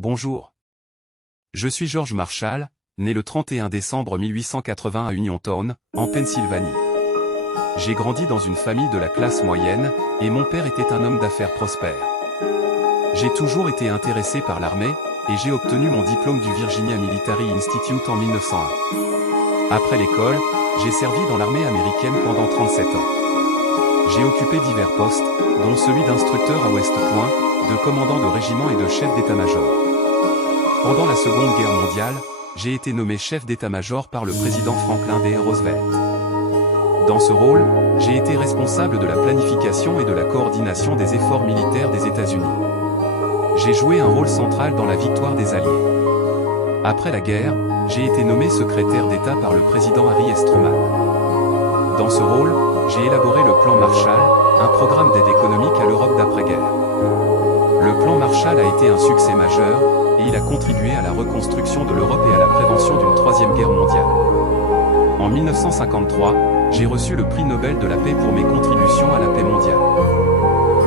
Bonjour. Je suis George Marshall, né le 31 décembre 1880 à Uniontown, en Pennsylvanie. J'ai grandi dans une famille de la classe moyenne, et mon père était un homme d'affaires prospère. J'ai toujours été intéressé par l'armée, et j'ai obtenu mon diplôme du Virginia Military Institute en 1901. Après l'école, j'ai servi dans l'armée américaine pendant 37 ans. J'ai occupé divers postes, dont celui d'instructeur à West Point, de commandant de régiment et de chef d'état-major. Pendant la Seconde Guerre mondiale, j'ai été nommé chef d'état-major par le président Franklin D. Roosevelt. Dans ce rôle, j'ai été responsable de la planification et de la coordination des efforts militaires des États-Unis. J'ai joué un rôle central dans la victoire des Alliés. Après la guerre, j'ai été nommé secrétaire d'État par le président Harry S. Truman. Dans ce rôle, j'ai élaboré le plan Marshall, un programme d'aide économique à l'Europe d'après-guerre. Le plan Marshall a été un succès majeur, et il a contribué à la reconstruction de l'Europe et à la prévention d'une troisième guerre mondiale. En 1953, j'ai reçu le prix Nobel de la paix pour mes contributions à la paix mondiale.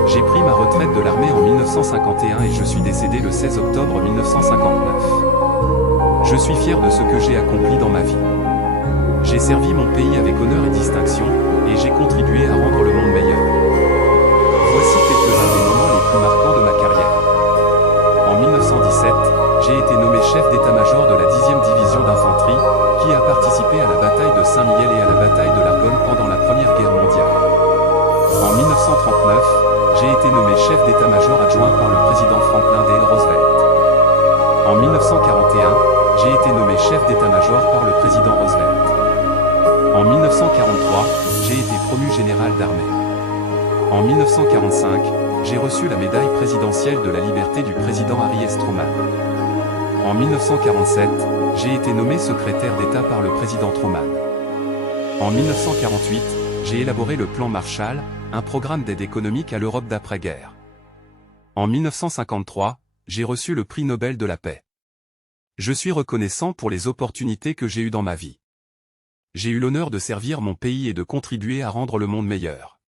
J'ai pris ma retraite de l'armée en 1951 et je suis décédé le 16 octobre 1959. Je suis fier de ce que j'ai accompli dans ma vie. J'ai servi mon pays avec honneur et distinction, et j'ai contribué à rendre le monde meilleur. Voici quelques-uns des moments les plus marquants de ma carrière. En 1917, j'ai été nommé chef d'état-major de la 10e division d'infanterie, qui a participé à la bataille de Saint-Mihiel et à la bataille de l'Argonne pendant la Première Guerre mondiale. En 1939, j'ai été nommé chef d'état-major adjoint par le président Franklin D. Roosevelt. En 1941, j'ai été nommé chef d'état-major par le président Roosevelt. En 1943, j'ai été promu général d'armée. En 1945, j'ai reçu la médaille présidentielle de la liberté du président Harry S. Truman. En 1947, j'ai été nommé secrétaire d'État par le président Truman. En 1948, j'ai élaboré le plan Marshall, un programme d'aide économique à l'Europe d'après-guerre. En 1953, j'ai reçu le prix Nobel de la paix. Je suis reconnaissant pour les opportunités que j'ai eues dans ma vie. J'ai eu l'honneur de servir mon pays et de contribuer à rendre le monde meilleur.